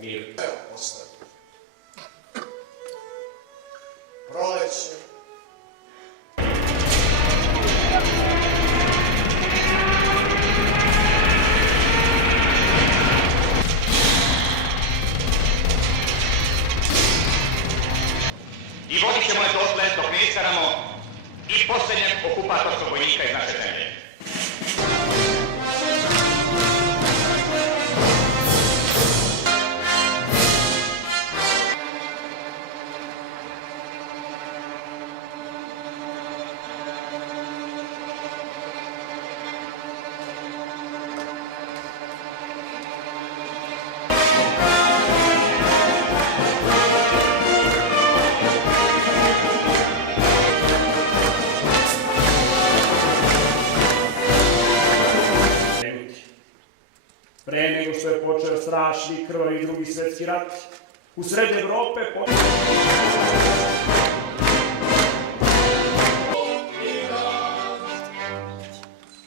mir. Evo, ostaje. Proleće. I vodit ćemo je dotle dok ne istaramo i posljednjeg okupatorskog vojnika iz naše zemlje. Pre nego što je počeo strašni krvavi Drugi svjetski rat, u sred Evrope počeo...